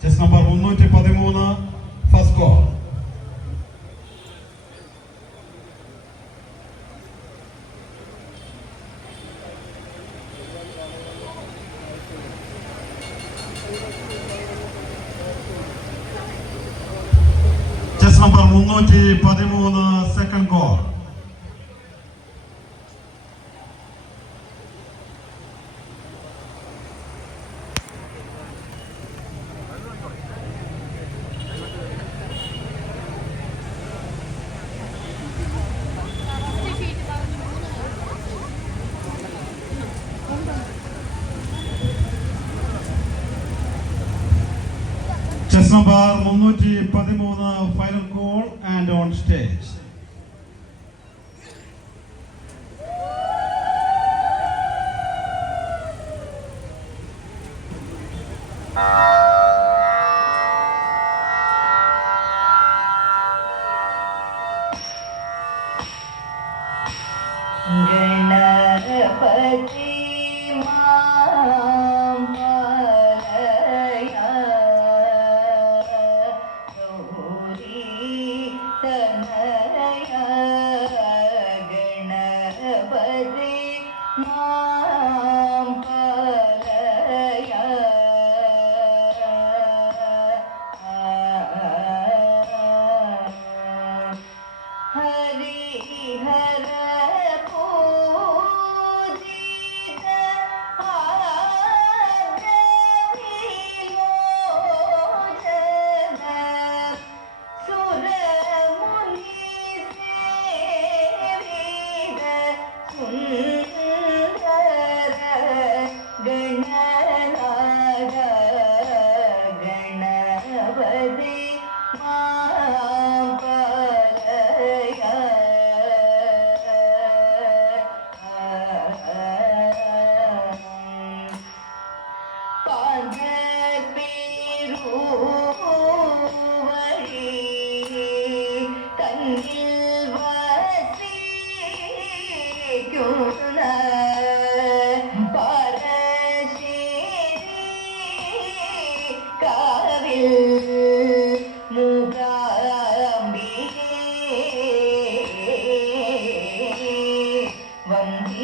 Chess number മുന്നൂറ്റി പതിമൂന്ന് ഫസ്കോ chess number മുന്നൂറ്റി പതിമൂന്ന് സെക്കൻഡ് ഗോൾ കേസ് നമ്പർ മുന്നൂറ്റി പതിമൂന്ന് final call and on stage Thank uh...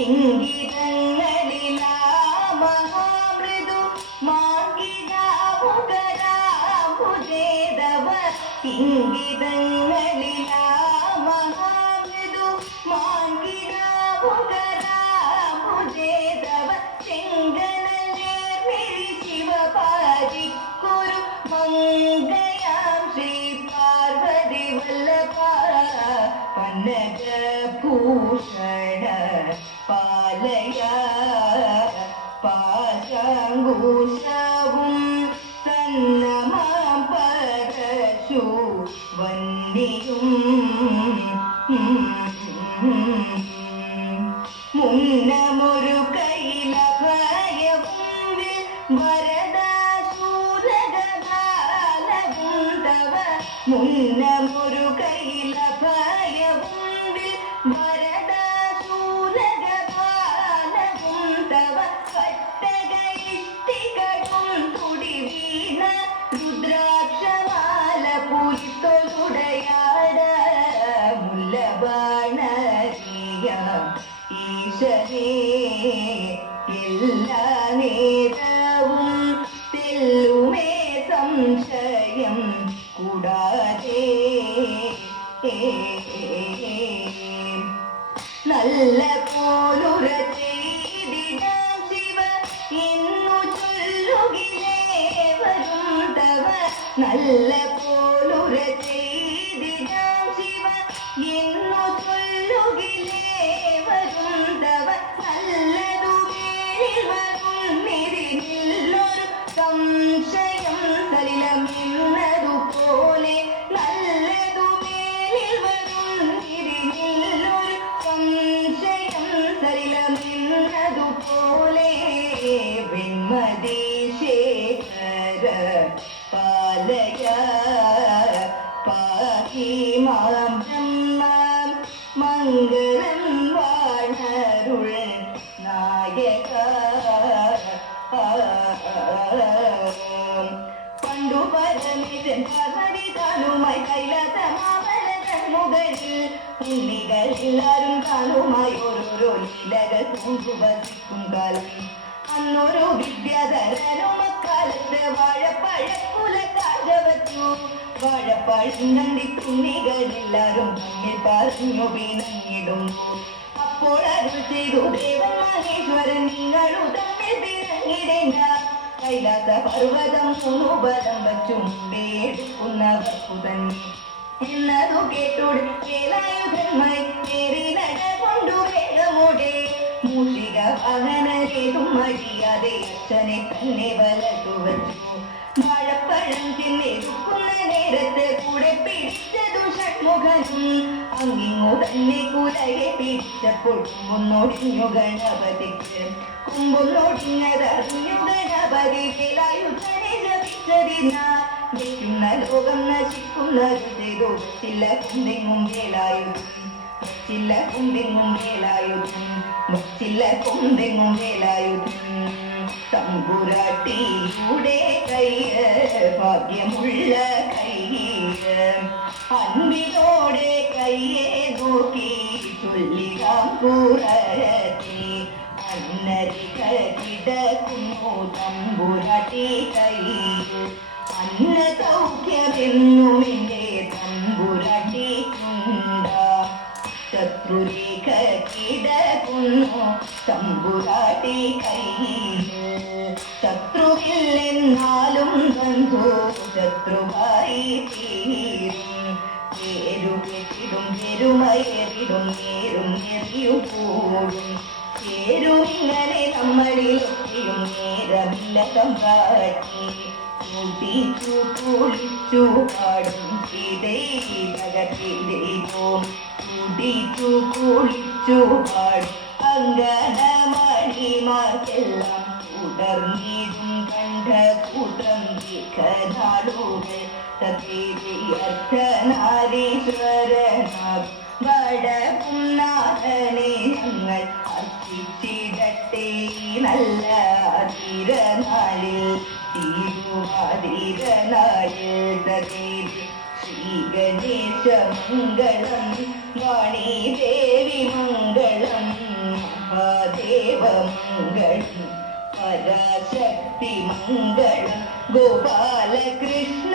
ഇംഗിതങ്ങളിലാ മഹാമൃദു മാഗിതാവുകരാവുദേതവ ഇംഗിതങ്ങൾ പന്നഗഭൂഷണ പാലയ പാശാങ്കുശവും തന്നമാം പരശു വന്നിയും മുകളിൽ എല്ലാരും കാണുമായി ഓരോരോ ലീലകൾ അന്നൊരു വിദ്യാധരനും അക്കാലത്ത് വാഴപ്പഴക്കുല കാഴ്ചവച്ചു വാഴപ്പഴം കണ്ടി എല്ലാരും തമ്മിൽ പറഞ്ഞു പിണങ്ങിടുന്നു അപ്പോൾ അരുൾ ചെയ്തു ദേവൻ മഹേശ്വരൻ നിങ്ങളും തമ്മിൽ പിണങ്ങിടേണ്ട കൈലാസ പർവതം മൂന്നു ബലം വച്ചും മുമ്പേ എടുക്കുന്നവർക്കു തന്നെ കേറി നട അച്ഛനെ ഗണപതിക്ക് കുമ്പൊന്നോടിഞ്ഞതറിഞ്ഞു ഗണപതി ജപിച്ചതിനാൽ വെക്കുന്ന ലോകം നശിക്കുന്നത് ചെയ്തു. ചില കുണ്ടെങ്ങും വേലായുധം ചില കുണ്ടെങ്ങും വേലായുധം ചില കുണ്ടെങ്ങും വേലായുധം തമ്പുരാട്ടിയുടെ കയ്യ് ഭാഗ്യമുള്ള കയ്യ്. അൻപിനോടെ കയ്യെ നോക്കി ചൊല്ലിടാം കൂറത്തി ശത്രുരേഖ കിടക്കുന്നു തമ്പുരാട്ടി കയ്യിൽ ശത്രുവില്ലെന്നാലും ബന്ധു ശത്രുവായി തീരും. പേരു കെട്ടിടും പെരുമയറിടും നേരും എറിയു കൂടും നമ്മളിൽ നമ്മളിലൊക്കെയും നേരമില്ല സമ്പാറ്റി കൂട്ടിച്ചു കുളിച്ചു പാടും ചെയ്തേകത്തിലേക്കും കൂട്ടിച്ചു കുളിച്ചു പാടും അങ്കണമണിമാർക്കെല്ലാം തുടർന്നിടും കണ്ട കൂട്ടം നാടുകൾ അർത്ഥനാരീശ്വരനാകും വടകുന്നാഥനെ ഞങ്ങൾ നല്ല തിരനാളിൽ തിരുവാതിരനാളിൽ ശ്രീ ഗണേശ മംഗളം വാണി ദേവി മംഗളം മഹാദേവ മംഗളം പരാശക്തി മംഗളം ഗോപാലകൃഷ്ണ